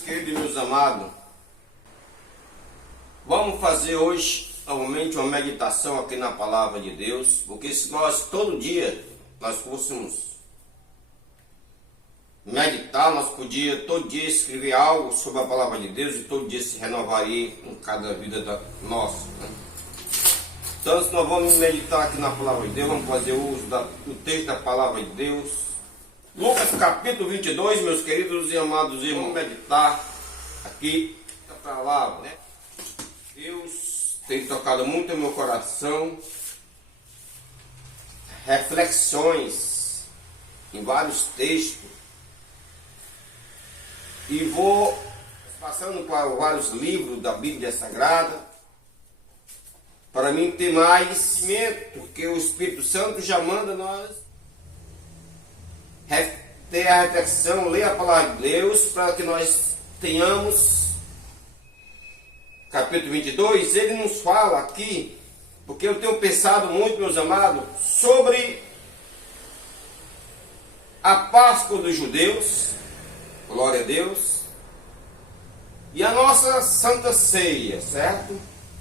queridos e meus amados, vamos fazer hoje realmente uma meditação aqui na palavra de Deus, porque se nós todo dia nós fôssemos meditar, nós podíamos todo dia escrever algo sobre a palavra de Deus e todo dia se renovaria em cada vida da nossa, né? Então, se nós vamos meditar aqui na palavra de Deus, vamos fazer uso do texto da palavra de Deus. Lucas capítulo 22, meus queridos e amados irmãos, vamos meditar aqui a palavra, né? Deus tem tocado muito no meu coração, reflexões em vários textos, e vou passando por vários livros da Bíblia Sagrada, para mim ter mais conhecimento, porque o Espírito Santo já manda nós ter a reflexão, ler a palavra de Deus, para que nós tenhamos. Capítulo 22, ele nos fala aqui, porque eu tenho pensado muito, meus amados, sobre a Páscoa dos judeus, glória a Deus, e a nossa Santa Ceia, certo?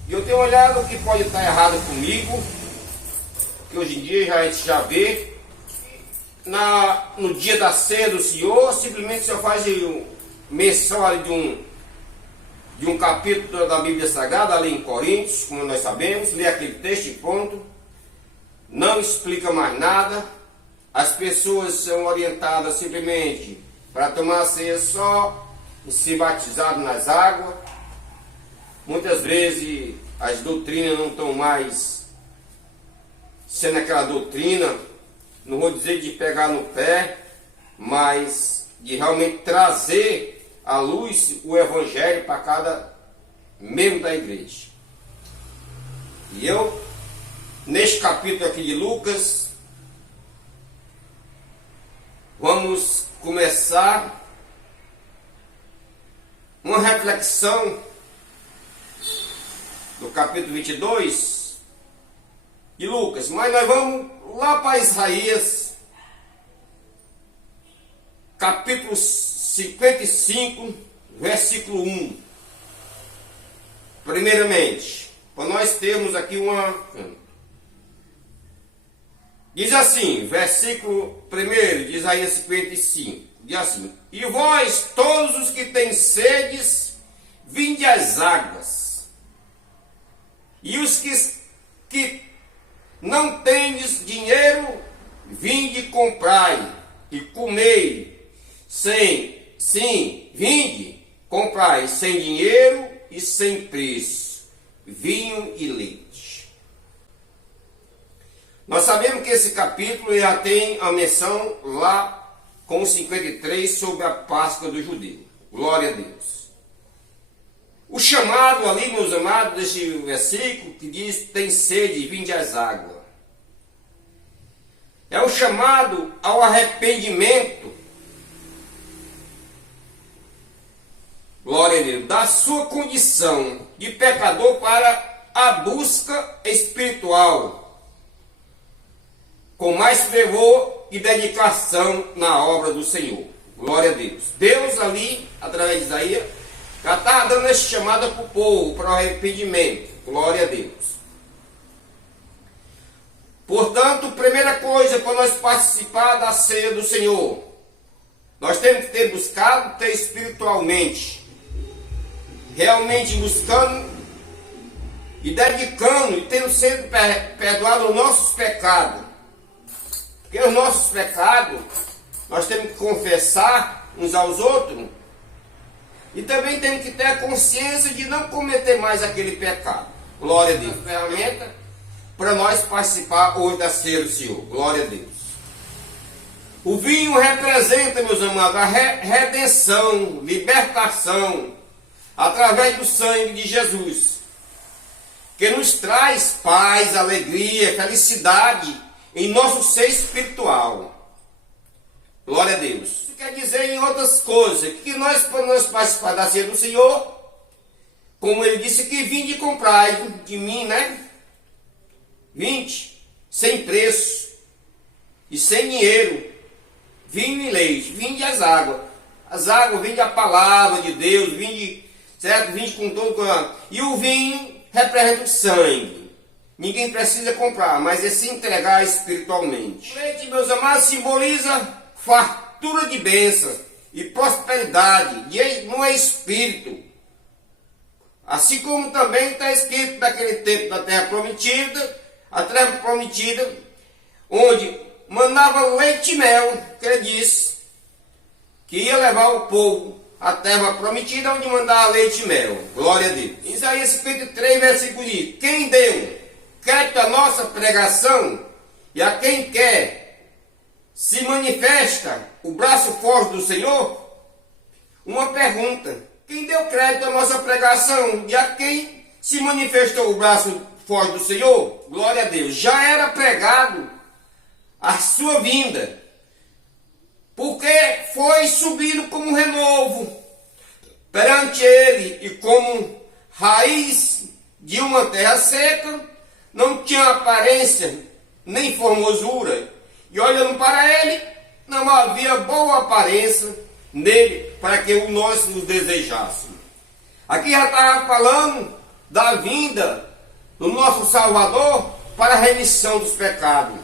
E eu tenho olhado o que pode estar errado comigo, que hoje em dia a gente já vê, no dia da ceia do Senhor, simplesmente só faz menção ali de um capítulo da Bíblia Sagrada, ali em Coríntios, como nós sabemos, lê aquele texto e ponto, não explica mais nada, as pessoas são orientadas simplesmente para tomar a ceia só e ser batizado nas águas. Muitas vezes as doutrinas não estão mais sendo aquela doutrina, não vou dizer de pegar no pé, mas de realmente trazer à luz o Evangelho para cada membro da igreja. E eu, neste capítulo aqui de Lucas, vamos começar uma reflexão do capítulo 22 de Lucas, mas nós vamos lá para Isaías, capítulo 55, versículo 1. Primeiramente, para nós termos aqui diz assim, versículo 1 de Isaías 55, diz assim: e vós, todos os que têm sedes, vinde às águas, e os que não tendes dinheiro, vinde comprai e comei. Sim, vinde, comprai sem dinheiro e sem preço, vinho e leite. Nós sabemos que esse capítulo já tem a menção lá com o 53 sobre a Páscoa do judeu. Glória a Deus. O chamado ali, meus amados, desse versículo que diz: tem sede, vinde às águas. É o chamado ao arrependimento, glória a Deus, da sua condição de pecador para a busca espiritual, com mais fervor e dedicação na obra do Senhor. Glória a Deus. Deus ali, através de Isaías, já está dando essa chamada para o povo, para o arrependimento. Glória a Deus. Portanto, primeira coisa, para nós participar da ceia do Senhor, nós temos que ter buscado ter espiritualmente, realmente buscando e dedicando e tendo sido perdoado os nossos pecados. Porque os nossos pecados, nós temos que confessar uns aos outros, e também temos que ter a consciência de não cometer mais aquele pecado. Glória a Deus. Ferramenta para nós participar hoje da ceia do Senhor. Glória a Deus. O vinho representa, meus amados, a redenção, libertação, através do sangue de Jesus, que nos traz paz, alegria, felicidade em nosso ser espiritual. Glória a Deus. Isso quer dizer em outras coisas, que nós, para nós participar da ceia do Senhor, como ele disse que vinde e comprai de mim, né? Vinde, sem preço e sem dinheiro, vinho e leite, vinde as águas. As águas vêm da palavra de Deus, certo? Vinde com todo. E o vinho representa o sangue. Ninguém precisa comprar, mas é se entregar espiritualmente. O leite, meus amados, simboliza fartura de bênçãos e prosperidade, não é espírito. Assim como também está escrito naquele tempo da terra prometida, a terra prometida, onde mandava leite e mel, que ele disse que ia levar o povo à terra prometida, onde mandava leite e mel. Glória a Deus. Isaías 53, versículo diz: quem deu crédito à nossa pregação e a quem quer se manifesta o braço forte do Senhor? Uma pergunta: quem deu crédito à nossa pregação e a quem se manifestou o braço forte do Senhor? Glória a Deus. Já era pregado a sua vinda, porque foi subido como renovo perante ele, e como raiz de uma terra seca, não tinha aparência nem formosura, e olhando para ele, não havia boa aparência nele para que nós nos desejássemos. Aqui já estava falando da vinda do nosso Salvador para a remissão dos pecados.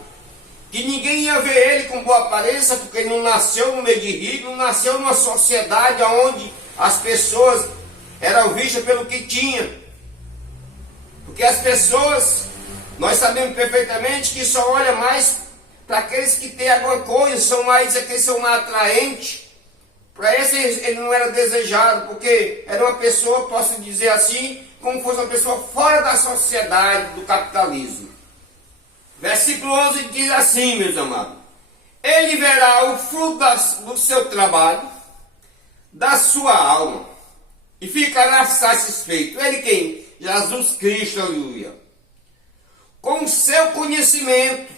Que ninguém ia ver ele com boa aparência, porque ele não nasceu no meio de rico, não nasceu numa sociedade onde as pessoas eram vistas pelo que tinha. Porque as pessoas, nós sabemos perfeitamente que só olha mais para aqueles que têm alguma coisa, são mais aqueles que são mais atraentes. Para esse ele não era desejado, porque era uma pessoa, posso dizer assim, como fosse uma pessoa fora da sociedade, do capitalismo. Versículo 11 diz assim, meus amados: ele verá o fruto do seu trabalho, da sua alma, e ficará satisfeito. Ele quem? Jesus Cristo, aleluia. Com o seu conhecimento,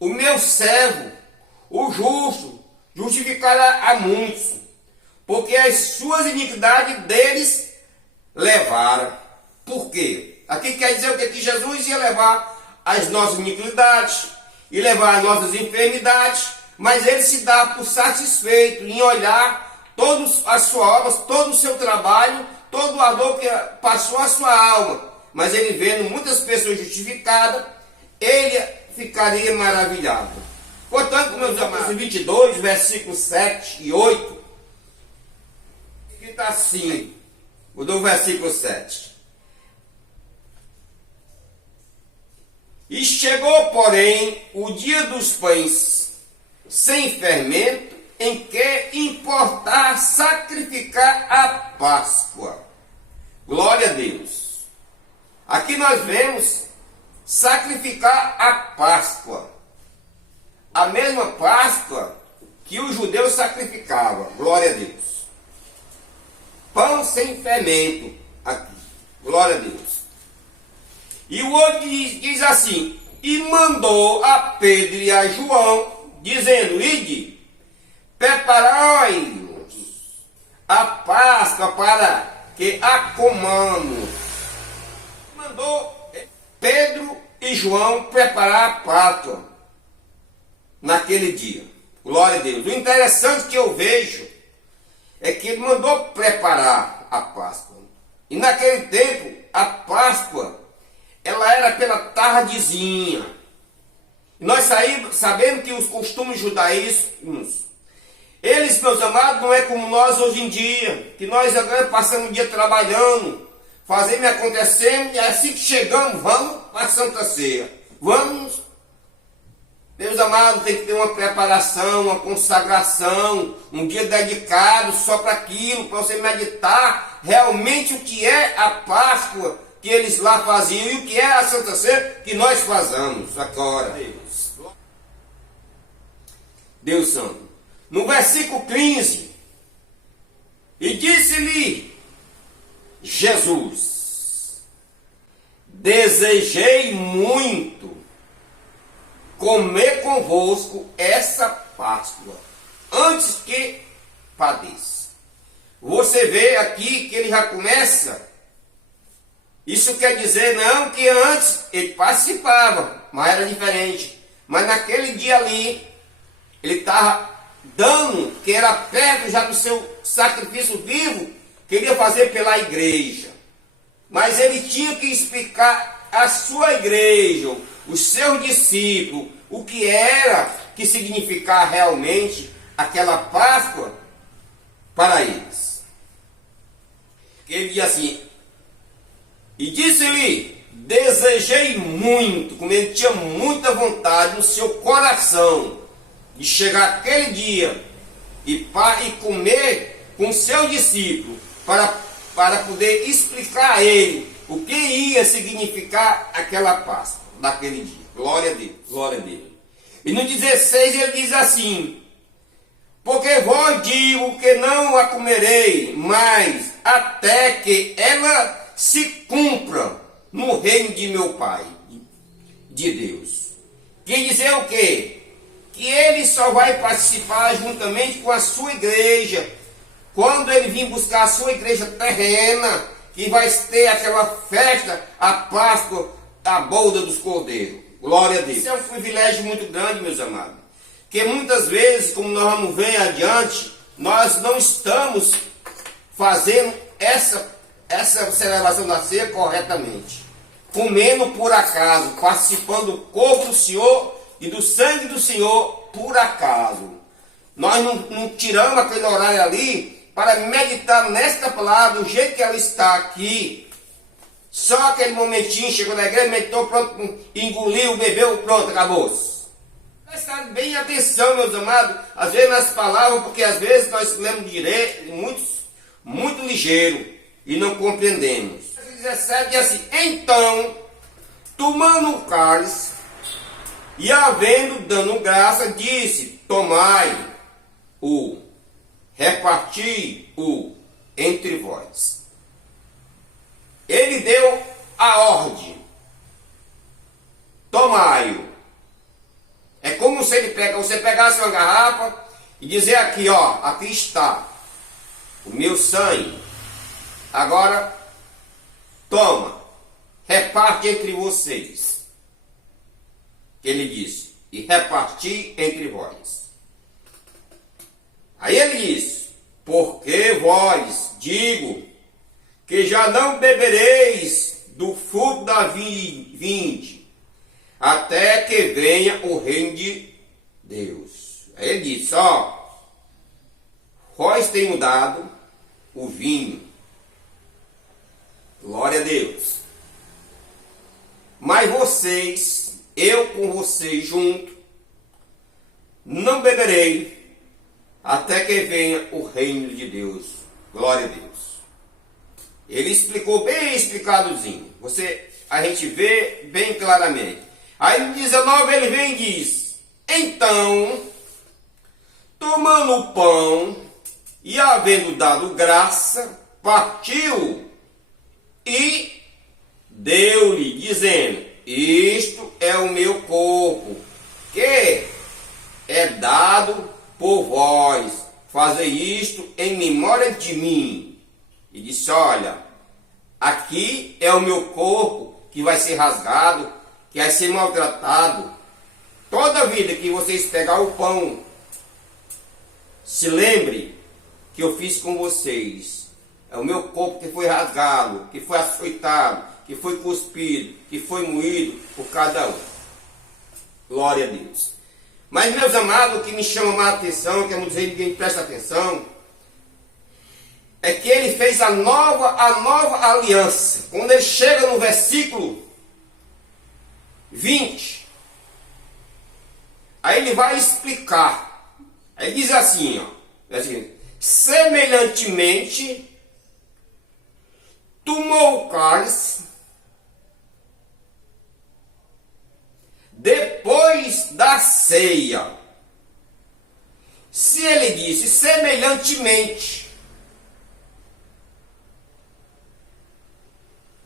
o meu servo, o justo, justificará a muitos, porque as suas iniquidades deles levaram. Por quê? Aqui quer dizer o que? Que Jesus ia levar as nossas iniquidades e levar as nossas enfermidades, mas ele se dá por satisfeito em olhar todas as suas obras, todo o seu trabalho, todo o ardor que passou a sua alma. Mas ele vendo muitas pessoas justificadas, ele ficaria maravilhado. Portanto, meus amados, 22, versículos 7 e 8, escrito assim, do versículo 7. E chegou, porém, o dia dos pães sem fermento, em que importar sacrificar a Páscoa. Glória a Deus. Aqui nós vemos sacrificar a Páscoa. A mesma Páscoa que os judeus sacrificavam. Glória a Deus. Pão sem fermento. Aqui. Glória a Deus. E o outro diz assim: e mandou a Pedro e a João, dizendo: ide, preparai-nos a Páscoa para que a comamos. Mandou Pedro e João preparar a Páscoa naquele dia. Glória a Deus. O interessante que eu vejo é que ele mandou preparar a Páscoa. E naquele tempo, a Páscoa, ela era pela tardezinha. E nós sabemos que os costumes judaísmos, eles, meus amados, não é como nós hoje em dia, que nós agora passamos o dia trabalhando, fazendo e acontecendo, e assim que chegamos, vamos para a Santa Ceia. Vamos. Meus amados, tem que ter uma preparação, uma consagração, um dia dedicado só para aquilo, para você meditar realmente o que é a Páscoa que eles lá faziam e o que é a Santa Ceia que nós fazemos agora. Deus Santo. No versículo 15, e disse-lhe Jesus: desejei muito comer convosco essa Páscoa, antes que padeça. Você vê aqui que ele já começa. Isso quer dizer não que antes ele participava, mas era diferente. Mas naquele dia ali, ele estava dando, que era perto já do seu sacrifício vivo, queria fazer pela igreja. Mas ele tinha que explicar à sua igreja, os seus discípulos, o que era, que significava realmente aquela Páscoa para eles. Ele diz assim: e disse-lhe, desejei muito, como ele tinha muita vontade no seu coração, de chegar aquele dia e comer com seu discípulo, para poder explicar a ele o que ia significar aquela Páscoa, daquele dia. Glória a Deus, glória a Deus. E no 16 ele diz assim: porque vós digo que não a comerei, mas até que ela se cumpra no reino de meu Pai, de Deus. Quer dizer o quê? Que ele só vai participar juntamente com a sua igreja, quando ele vir buscar a sua igreja terrena, que vai ter aquela festa, a Páscoa, a boda dos cordeiros. Glória a Deus. Isso é um privilégio muito grande, meus amados. Que muitas vezes, como nós vamos ver adiante, nós não estamos fazendo essa celebração da ceia corretamente. Comendo por acaso, participando do corpo do Senhor e do sangue do Senhor por acaso. Nós não tiramos aquele horário ali para meditar nesta palavra do jeito que ela está aqui. Só aquele momentinho, chegou na igreja, meditou, pronto, engoliu, bebeu, pronto, acabou-se. Prestar bem atenção, meus amados, às vezes nas palavras, porque às vezes nós lemos direito, muito ligeiro, e não compreendemos. 17 diz assim: então, tomando o cálice, e havendo dando graça, disse: tomai-o, reparti-o entre vós. Ele deu a ordem: tomai-o. É como se você pegasse uma garrafa e dizer aqui, ó, aqui está o meu sangue. Agora, toma, reparte entre vocês. Ele disse: e reparti entre vós. Aí ele diz: porque vós digo que já não bebereis do fruto da vinde, até que venha o reino de Deus. Aí ele disse: ó, vós tem mudado o vinho. Glória a Deus. Mas vocês, eu com vocês junto, não beberei até que venha o reino de Deus. Glória a Deus. Ele explicou bem explicadozinho. A gente vê bem claramente. Aí no 19 ele vem e diz: então, tomando o pão e havendo dado graça, partiu e deu-lhe, dizendo: isto é o meu corpo, que é dado por vós, fazei isto em memória de mim. E disse: olha, aqui é o meu corpo que vai ser rasgado, que vai ser maltratado. Toda vida que vocês pegar o pão, se lembre que eu fiz com vocês. É o meu corpo que foi rasgado, que foi açoitado, que foi cuspido, que foi moído por cada um. Glória a Deus. Mas, meus amados, o que me chama mais atenção, que eu não dizer ninguém presta atenção, é que ele fez a nova aliança. Quando ele chega no versículo 20, aí ele vai explicar. Aí diz assim, ó, assim: semelhantemente, tomou o cálice depois da ceia. Se ele disse semelhantemente,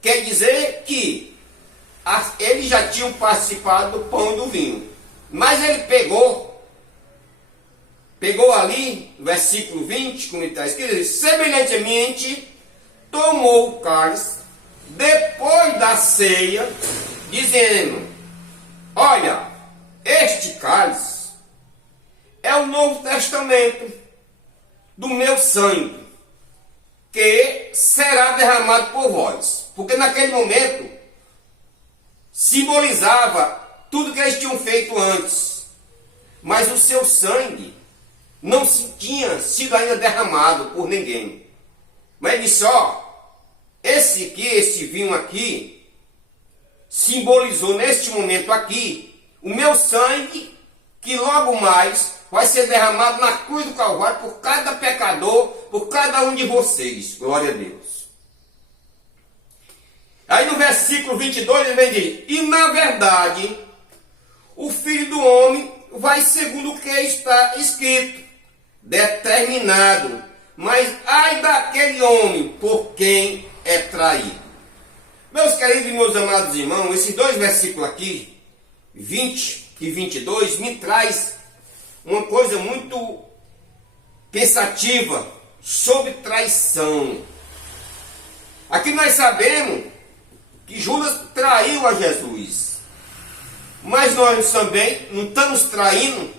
quer dizer que eles já tinham participado do pão e do vinho. Mas ele pegou ali, versículo 20, como está escrito, semelhantemente, tomou o cálice depois da ceia, dizendo: olha, este cálice é o Novo Testamento do meu sangue, que será derramado por vós. Porque naquele momento simbolizava tudo que eles tinham feito antes, mas o seu sangue não tinha sido ainda derramado por ninguém. Mas ele disse, ó, esse vinho aqui, simbolizou neste momento aqui, o meu sangue, que logo mais vai ser derramado na cruz do Calvário por cada pecador, por cada um de vocês. Glória a Deus. Aí no versículo 22 ele vem dizer, e na verdade, o Filho do Homem vai segundo o que está escrito, determinado, mas ai daquele homem por quem é traído. Meus queridos e meus amados irmãos, esses dois versículos aqui, 20 e 22, me traz uma coisa muito pensativa sobre traição. Aqui nós sabemos que Judas traiu a Jesus, mas nós também não estamos traindo,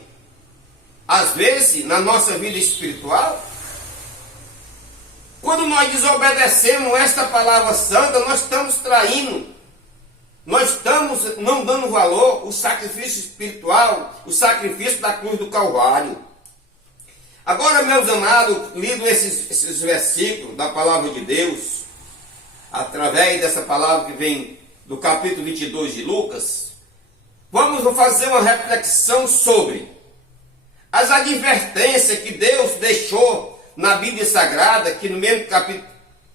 às vezes, na nossa vida espiritual. Quando nós desobedecemos esta palavra santa, nós estamos traindo. Nós estamos não dando valor ao sacrifício espiritual, o sacrifício da cruz do Calvário. Agora, meus amados, lido esses versículos da palavra de Deus, através dessa palavra que vem do capítulo 22 de Lucas, vamos fazer uma reflexão sobre as advertências que Deus deixou na Bíblia Sagrada, aqui no mesmo capítulo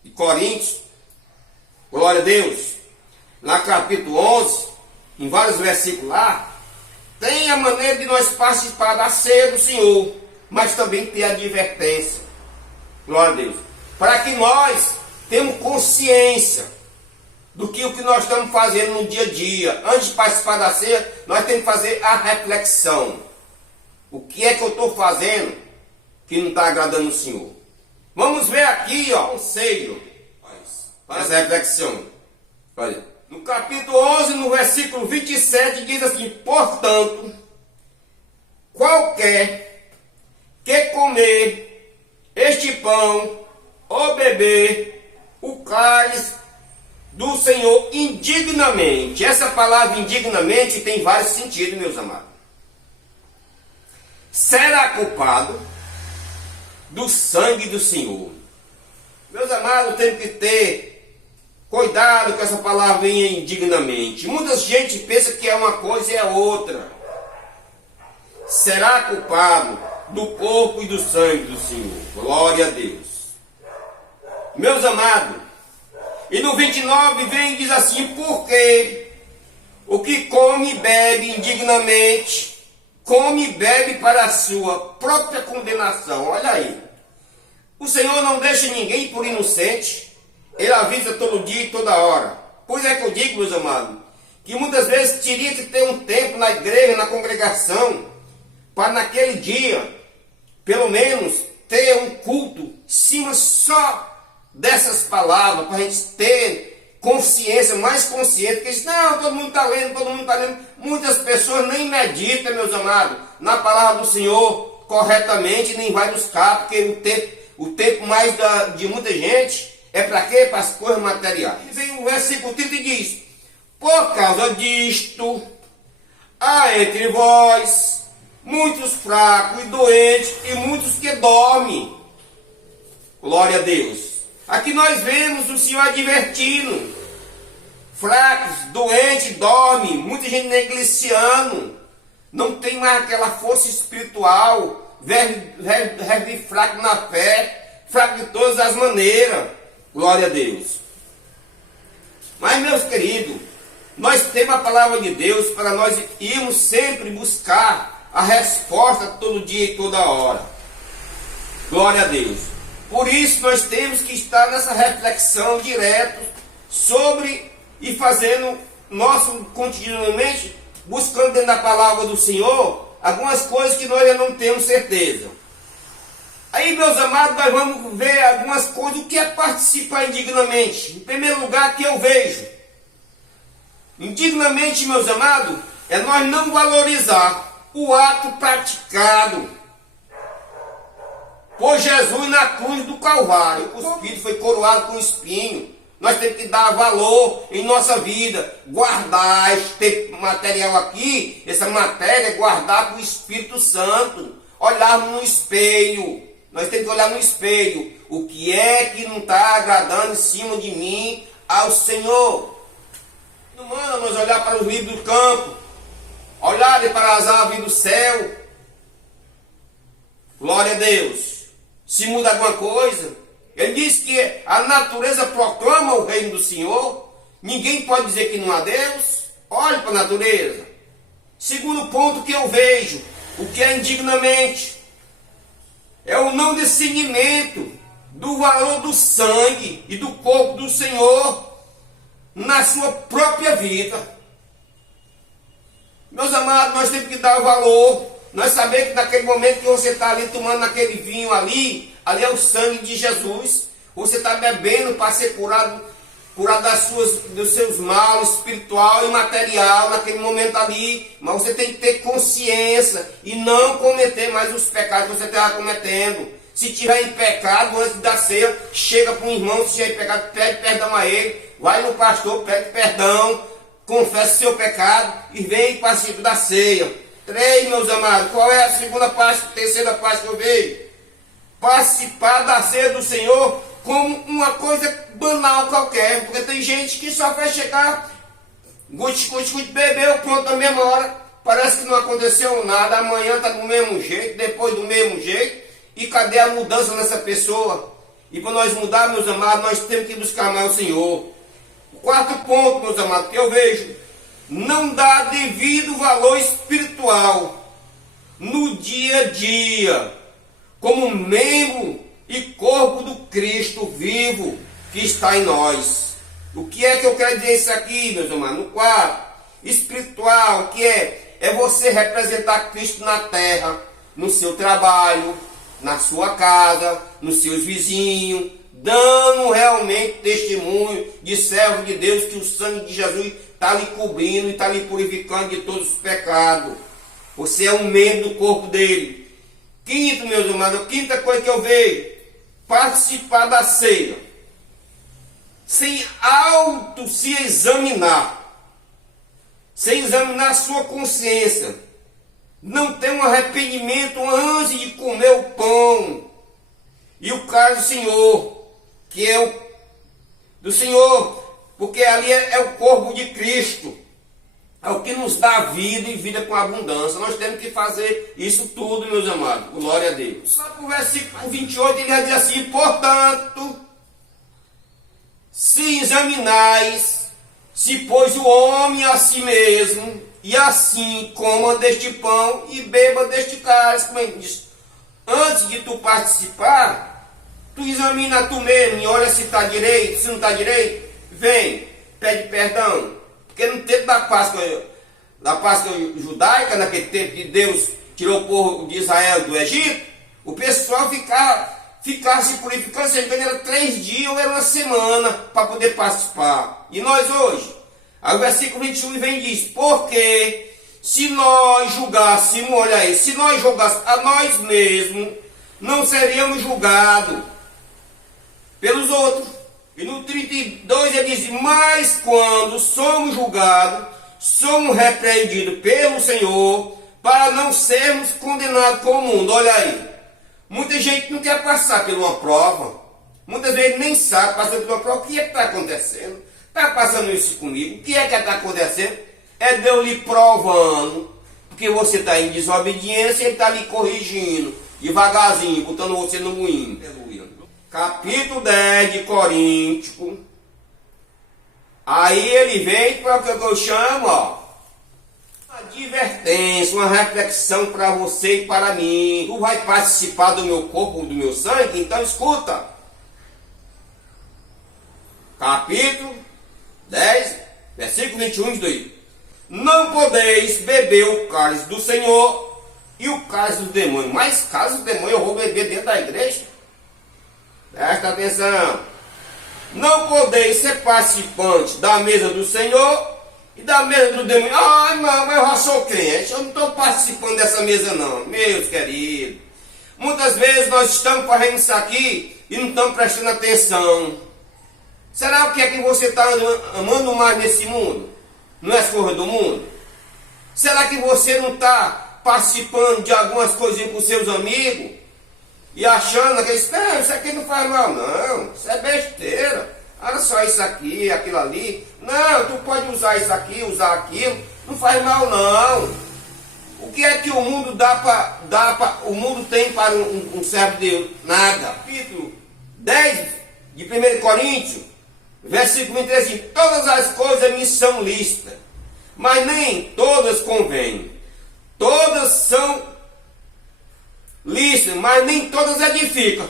de Coríntios, glória a Deus, lá capítulo 11, em vários versículos lá, tem a maneira de nós participar da ceia do Senhor, mas também tem a advertência, glória a Deus, para que nós tenhamos consciência do que o que nós estamos fazendo no dia a dia. Antes de participar da ceia, nós temos que fazer a reflexão. O que é que eu estou fazendo que não está agradando o Senhor? Vamos ver aqui, ó, conselho para essa reflexão. Olha, no capítulo 11, no versículo 27, diz assim, portanto, qualquer que comer este pão ou beber o cálice do Senhor indignamente. Essa palavra indignamente tem vários sentidos, meus amados. Será culpado do sangue do Senhor. Meus amados, tem que ter cuidado com essa palavra indignamente. Muita gente pensa que é uma coisa e é outra. Será culpado do corpo e do sangue do Senhor. Glória a Deus. Meus amados, e no 29 vem e diz assim, porque o que come e bebe indignamente, come e bebe para a sua própria condenação. Olha aí. O Senhor não deixa ninguém por inocente. Ele avisa todo dia e toda hora. Pois é que eu digo, meus amados, que muitas vezes teria que ter um tempo na igreja, na congregação, para naquele dia, pelo menos, ter um culto em cima só dessas palavras, para a gente ter consciência, mais consciente, porque diz, não, todo mundo está lendo, todo mundo está lendo. Muitas pessoas nem meditam, meus amados, na palavra do Senhor corretamente, nem vai buscar, porque o tempo mais de muita gente é para quê? Para as coisas materiais. E vem o versículo 30 e diz, por causa disto, há entre vós muitos fracos e doentes e muitos que dormem. Glória a Deus. Aqui nós vemos o Senhor advertindo. Fracos, doentes, dormem. Muita gente negligenciando. Não tem mais aquela força espiritual. Vive fraco na fé. Fraco de todas as maneiras. Glória a Deus. Mas, meus queridos, nós temos a palavra de Deus para nós irmos sempre buscar a resposta todo dia e toda hora. Glória a Deus. Por isso nós temos que estar nessa reflexão direto sobre e fazendo nosso continuamente, buscando dentro da palavra do Senhor algumas coisas que nós ainda não temos certeza. Aí, meus amados, nós vamos ver algumas coisas. O que é participar indignamente? Em primeiro lugar, que eu vejo indignamente, meus amados, é nós não valorizar o ato praticado por Jesus na cruz do Calvário, cuspido, foi coroado com espinho. Nós temos que dar valor em nossa vida, guardar este material aqui, essa matéria, guardar para o Espírito Santo, olhar no espelho. Nós temos que olhar no espelho, o que é que não está agradando em cima de mim ao Senhor. Não manda nós olhar para os livros do campo, olhar para as aves do céu. Glória a Deus. Se muda alguma coisa, ele diz que a natureza proclama o reino do Senhor. Ninguém pode dizer que não há Deus. Olhe para a natureza. Segundo ponto que eu vejo, o que é indignamente, é o não discernimento do valor do sangue e do corpo do Senhor na sua própria vida. Meus amados, nós temos que dar valor. Nós sabemos que naquele momento que você está ali tomando aquele vinho ali é o sangue de Jesus. Você está bebendo para ser curado dos seus males espiritual e material naquele momento ali. Mas você tem que ter consciência e não cometer mais os pecados que você estava cometendo. Se tiver em pecado, antes da ceia, chega para um irmão, se tiver em pecado, pede perdão a ele. Vai no pastor, pede perdão, confessa o seu pecado e vem participe da ceia. 3, meus amados, qual é a segunda parte, terceira parte que eu vejo? Participar da ceia do Senhor como uma coisa banal qualquer, porque tem gente que só vai chegar, bebeu, pronto, na mesma hora, parece que não aconteceu nada, amanhã está do mesmo jeito, depois do mesmo jeito, e cadê a mudança nessa pessoa? E para nós mudar, meus amados, nós temos que buscar mais o Senhor. O quarto ponto, meus amados, que eu vejo, não dá devido valor espiritual no dia a dia, como membro e corpo do Cristo vivo que está em nós. O que é que eu quero dizer isso aqui, meus amados? No quarto, espiritual, o que é? É você representar Cristo na terra, no seu trabalho, na sua casa, nos seus vizinhos, dando realmente testemunho de servo de Deus, que o sangue de Jesus está lhe cobrindo e está lhe purificando de todos os pecados. Você é um membro do corpo dele. Quinto, meus amados, a quinta coisa que eu vejo, participar da ceia, sem se examinar, sem examinar sua consciência, não ter um arrependimento antes de comer o pão e o cálice do Senhor, que é o do Senhor, porque ali é o corpo de Cristo, é o que nos dá vida e vida com abundância. Nós temos que fazer isso tudo, meus amados. Glória a Deus. Lá para o versículo 28, ele já diz assim: portanto, se examinais, se pôs o homem a si mesmo, e assim coma deste pão e beba deste cálice. Como ele diz, antes de tu participar, tu examina tu mesmo e olha se está direito. Se não está direito, vem, pede perdão. Porque no tempo da Páscoa judaica, naquele tempo que Deus tirou o povo de Israel do Egito, o pessoal ficava se purificando, se era 3 dias ou era uma semana para poder participar. E nós hoje, aí o versículo 21 vem e diz: porque se nós julgássemos, olha aí, se nós julgássemos a nós mesmos, não seríamos julgados pelos outros. E no 32 ele diz: mas quando somos julgados, somos repreendidos pelo Senhor, para não sermos condenados com o mundo. Olha aí, muita gente não quer passar por uma prova, muitas vezes nem sabe, passando por uma prova, o que é que está acontecendo? Está passando isso comigo, o que é que está acontecendo? É Deus lhe provando, porque você está em desobediência, ele está lhe corrigindo, devagarzinho, botando você no moinho. Aleluia. Capítulo 10 de Coríntios. Aí ele vem para o que eu chamo, ó, uma advertência, uma reflexão para você e para mim. Tu vai participar do meu corpo, do meu sangue? Então escuta. Capítulo 10, versículo 21 diz: não podeis beber o cálice do Senhor e o cálice do demônio. Mas cálice do demônio eu vou beber dentro da igreja? Presta atenção. Não podeis ser participantes da mesa do Senhor e da mesa do demônio. Ai, não, mas eu já sou crente, eu não estou participando dessa mesa não, meus queridos. Muitas vezes nós estamos fazendo isso aqui e não estamos prestando atenção. Será o que é que você está amando mais nesse mundo? Não é as coisas do mundo? Será que você não está participando de algumas coisinhas com seus amigos e achando que isso aqui não faz mal? Não, isso é besteira. Olha só isso aqui, aquilo ali. Não, tu pode usar isso aqui, usar aquilo. Não faz mal não. O que é que o mundo o mundo tem para um servo de Deus? Nada. Capítulo 10 de 1 Coríntios, versículo 23, assim, todas as coisas me são lícitas, mas nem todas convêm. Todas são lícitas, mas nem todas edificam.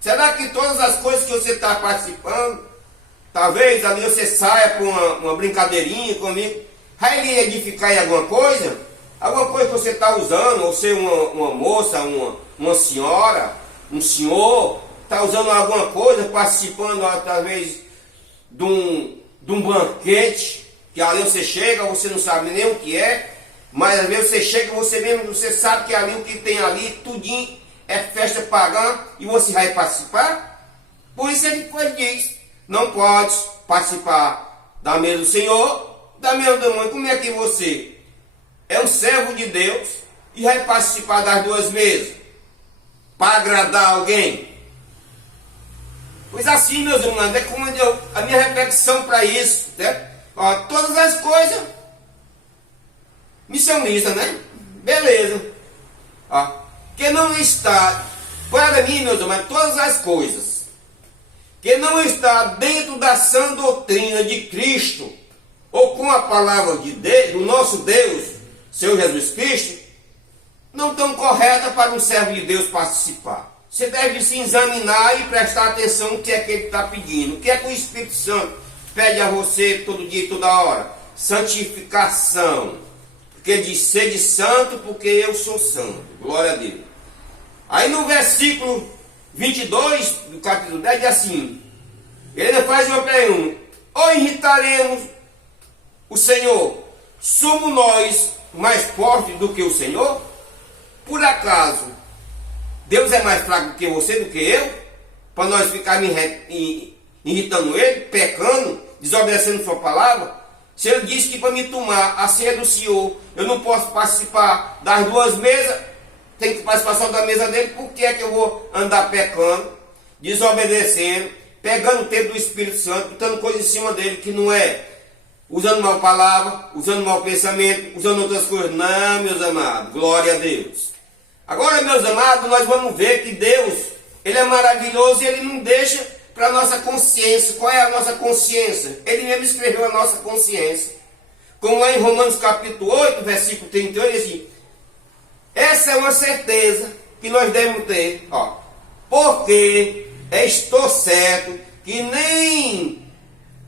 Será que todas as coisas que você está participando, talvez ali você saia para uma brincadeirinha comigo, vai lhe edificar em alguma coisa? Alguma coisa que você está usando, ou ser uma moça, uma senhora, um senhor, está usando alguma coisa, participando talvez de um banquete, que ali você chega, você não sabe nem o que é, mas às vezes você chega, você sabe que ali o que tem ali, tudinho é festa pagã, e você vai participar? Por isso ele diz, não pode participar da mesa do Senhor, da mesa da mãe. Como é que você é um servo de Deus e vai participar das duas mesas para agradar alguém? Pois assim, meus irmãos, é como a minha reflexão para isso, né? Ó, todas as coisas me são lícitas, né? Beleza. Ó, que não está, para mim, meus irmãos, todas as coisas que não está dentro da sã doutrina de Cristo, ou com a palavra de Deus, do nosso Deus, Senhor Jesus Cristo, não estão corretas para um servo de Deus participar. Você deve se examinar e prestar atenção no que é que ele está pedindo. O que é que o Espírito Santo pede a você todo dia e toda hora? Santificação. Porque diz, sede santo, porque eu sou santo. Glória a Deus. Aí no versículo 22 do capítulo 10 diz assim, ele faz uma pergunta, ou irritaremos o Senhor? Somos nós mais fortes do que o Senhor? Por acaso Deus é mais fraco do que você, do que eu? Para nós ficarmos irritando ele, pecando, desobedecendo sua palavra? Se ele disse que para me tomar a ceia do Senhor, eu não posso participar das duas mesas, tem que participar só da mesa dele, por que é que eu vou andar pecando, desobedecendo, pegando o tempo do Espírito Santo, botando coisa em cima dele que não é, usando mal palavra, usando mal pensamento, usando outras coisas? Não, meus amados, glória a Deus. Agora, meus amados, nós vamos ver que Deus, ele é maravilhoso e ele não deixa para a nossa consciência. Qual é a nossa consciência? Ele mesmo escreveu a nossa consciência. Como lá em Romanos capítulo 8, versículo 38, diz assim, essa é uma certeza que nós devemos ter, ó, porque estou certo que nem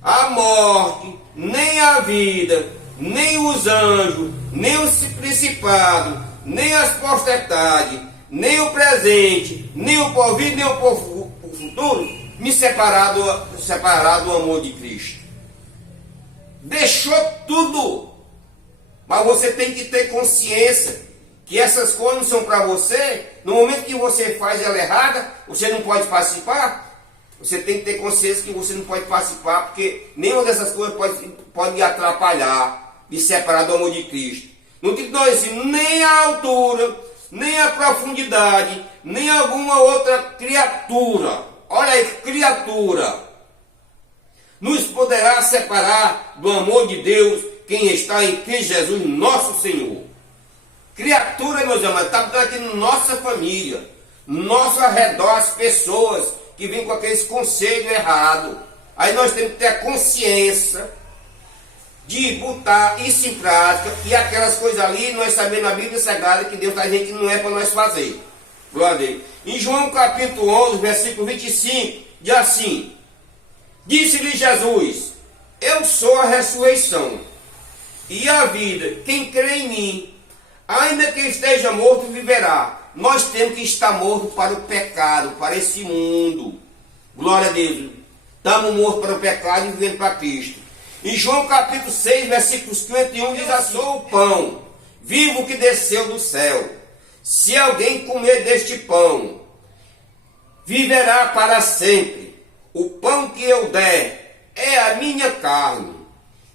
a morte, nem a vida, nem os anjos, nem os principados, nem as potestades, nem o presente, nem o porvir, nem o futuro, me separar do amor de Cristo. Deixou tudo, mas você tem que ter consciência que essas coisas não são para você. No momento que você faz ela errada, você não pode participar. Você tem que ter consciência que você não pode participar, porque nenhuma dessas coisas pode me atrapalhar, me separar do amor de Cristo. No título 2 assim, nem a altura, nem a profundidade, nem alguma outra criatura, olha aí, criatura, nos poderá separar do amor de Deus, quem está em Cristo Jesus, nosso Senhor. Criatura, meus amados, está aqui na nossa família, no nosso arredor, as pessoas que vêm com aqueles conceitos errados. Aí nós temos que ter a consciência de botar isso em prática, e aquelas coisas ali, nós sabemos na Bíblia Sagrada que Deus está dizendo que não é para nós fazer. Glória a Deus. Em João capítulo 11, versículo 25, diz assim, disse-lhe Jesus, eu sou a ressurreição e a vida, quem crê em mim, ainda que esteja morto, viverá. Nós temos que estar mortos para o pecado, para esse mundo. Glória a Deus. Estamos mortos para o pecado e vivendo para Cristo. Em João capítulo 6, versículos 51, diz assim, sou o pão vivo que desceu do céu. se alguém comer deste pão, viverá para sempre. O pão que eu der é a minha carne,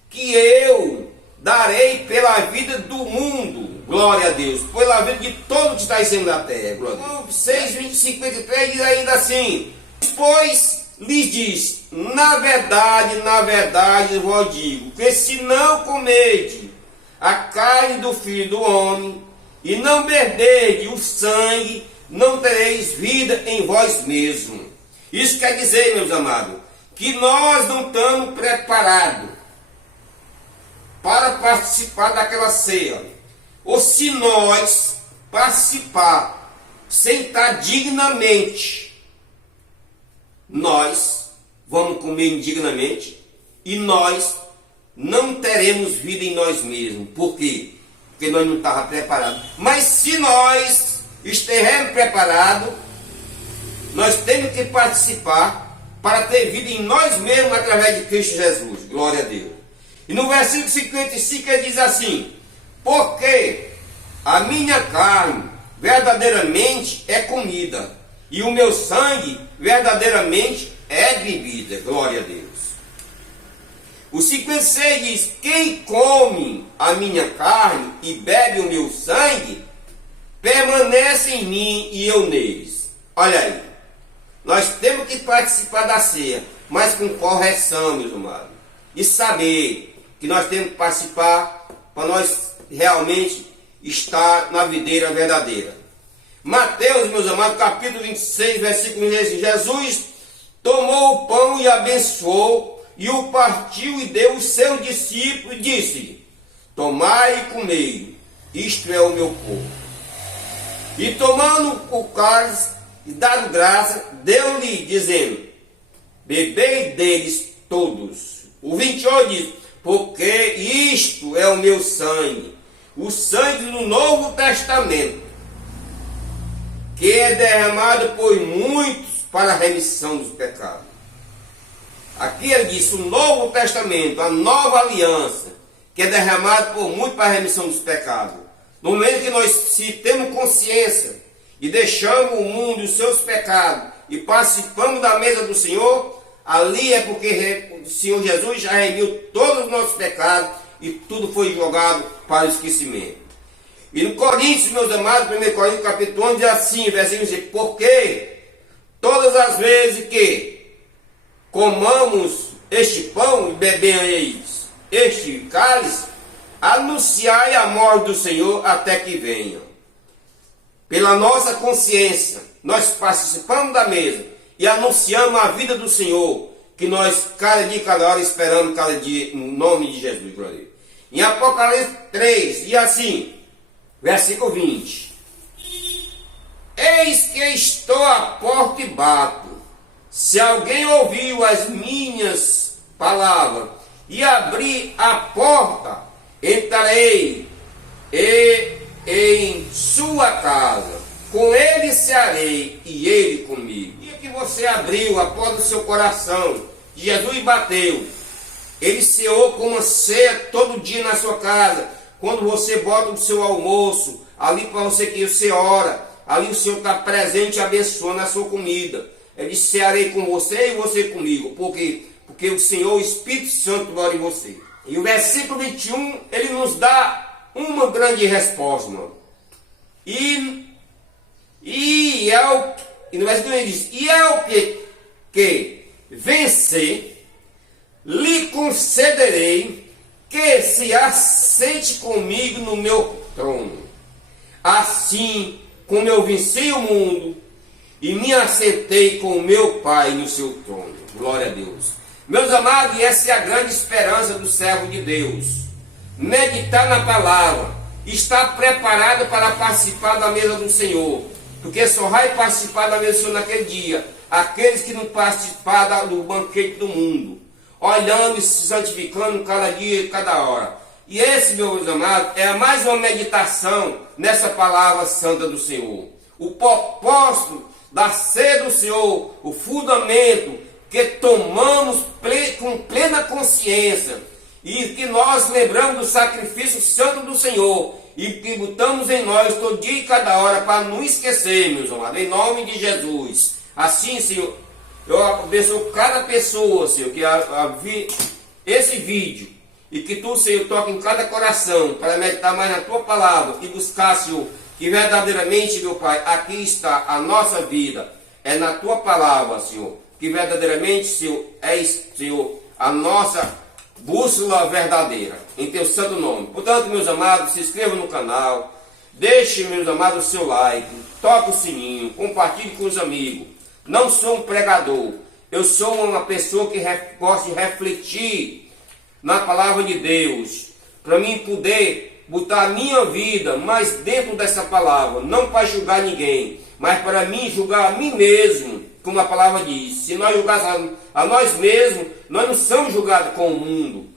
que eu darei pela vida do mundo. Glória a Deus. Pela vida de todo que está em cima da terra. Glória a Deus. 6, 20, 53 diz ainda assim: pois lhes diz, na verdade vos digo, que se não comerdes a carne do Filho do Homem, e não beberdes o sangue, não tereis vida em vós mesmos. Isso quer dizer, meus amados, que nós não estamos preparados para participar daquela ceia. Ou se nós participar, sentar dignamente, nós vamos comer indignamente e nós não teremos vida em nós mesmos. Por quê? Porque nós não estávamos preparados. Mas se nós estivermos preparados, nós temos que participar para ter vida em nós mesmos através de Cristo Jesus. Glória a Deus. E no versículo 55 ele diz assim: porque a minha carne verdadeiramente é comida, e o meu sangue verdadeiramente é bebida. Glória a Deus. O 56 diz: quem come a minha carne e bebe o meu sangue, permanece em mim e eu neles. Olha aí, nós temos que participar da ceia, mas com correção, meus amados, e saber que nós temos que participar para nós realmente estar na videira verdadeira. Mateus, meus amados, capítulo 26, versículo 16: Jesus tomou o pão e abençoou, e o partiu e deu aos seus discípulos, e disse: tomai e comei, isto é o meu corpo. E tomando o cálice e dado graça, deu-lhe, dizendo: bebei deles todos. O 28 diz: porque isto é o meu sangue, o sangue do Novo Testamento, que é derramado por muitos para a remissão dos pecados. Aqui ele diz: o Novo Testamento, a nova aliança, que é derramado por muitos para a remissão dos pecados. No momento que nós se temos consciência e deixamos o mundo e os seus pecados e participamos da mesa do Senhor, ali é porque o Senhor Jesus já remiu todos os nossos pecados e tudo foi jogado para o esquecimento. E no Coríntios, meus amados, 1 Coríntios capítulo 11, diz assim, versículo 5: porque todas as vezes que comamos este pão e bebemos este cálice, anunciai a morte do Senhor até que venha. Pela nossa consciência, nós participamos da mesa e anunciamos a vida do Senhor, que nós cada dia, cada hora esperamos cada dia, no nome de Jesus. Glória. Em Apocalipse 3, e assim, versículo 20: eis que estou à porta e bato. Se alguém ouviu as minhas palavras e abrir a porta, entrarei em sua casa, com ele cearei e ele comigo. E que você abriu a porta do seu coração, Jesus bateu, ele ceou com uma ceia todo dia na sua casa. Quando você bota o seu almoço ali para você, que você ora, ali o Senhor está presente, abençoando a sua comida. Ele disse: cearei com você e você comigo. Por quê? Porque o Senhor, o Espírito Santo, mora em você. E o versículo 21, ele nos dá uma grande resposta, mano. E no versículo ele diz: e é o que vencer, lhe concederei que se assente comigo no meu trono, assim como eu venci o mundo e me assentei com o meu Pai no seu trono. Glória a Deus. Meus amados, essa é a grande esperança do servo de Deus. Meditar na palavra, estar preparado para participar da mesa do Senhor, porque só vai participar da mesa do Senhor naquele dia aqueles que não participaram do banquete do mundo, olhando e se santificando cada dia e cada hora. E esse, meus amados, é mais uma meditação nessa palavra santa do Senhor. O propósito da ceia do Senhor, o fundamento que tomamos com plena consciência e que nós lembramos do sacrifício santo do Senhor e que botamos em nós todo dia e cada hora para não esquecer, meus amados, em nome de Jesus. Assim, Senhor, eu abençoo cada pessoa, Senhor, que vi esse vídeo e que Tu, Senhor, toque em cada coração para meditar mais na Tua palavra e buscar, Senhor, que verdadeiramente, meu Pai, aqui está a nossa vida, é na Tua palavra, Senhor, que verdadeiramente, Senhor, é, Senhor, a nossa bússola verdadeira, em Teu santo nome. Portanto, meus amados, se inscrevam no canal, deixe, meus amados, o seu like, toque o sininho, compartilhe com os amigos. Não sou um pregador, eu sou uma pessoa que gosta de refletir na palavra de Deus, para mim poder botar a minha vida mais dentro dessa palavra, não para julgar ninguém, mas para mim julgar a mim mesmo, como a palavra diz. Se nós julgarmos a nós mesmos, nós não somos julgados com o mundo.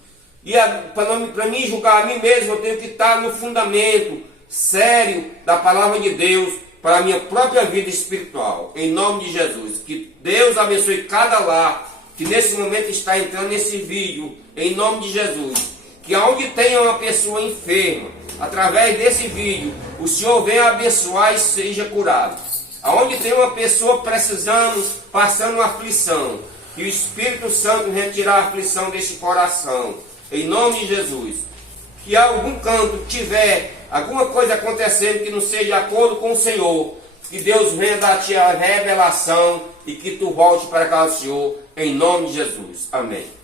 E para mim julgar a mim mesmo, eu tenho que estar no fundamento sério da palavra de Deus para a minha própria vida espiritual. Em nome de Jesus. Que Deus abençoe cada lar que nesse momento está entrando nesse vídeo. Em nome de Jesus. Que aonde tenha uma pessoa enferma, através desse vídeo, o Senhor venha abençoar e seja curado. Aonde tem uma pessoa precisando, passando uma aflição, que o Espírito Santo retirar a aflição desse coração, em nome de Jesus. Que algum canto tiver alguma coisa acontecendo que não seja de acordo com o Senhor, que Deus venha dar-te a revelação e que tu volte para cá, Senhor, em nome de Jesus. Amém.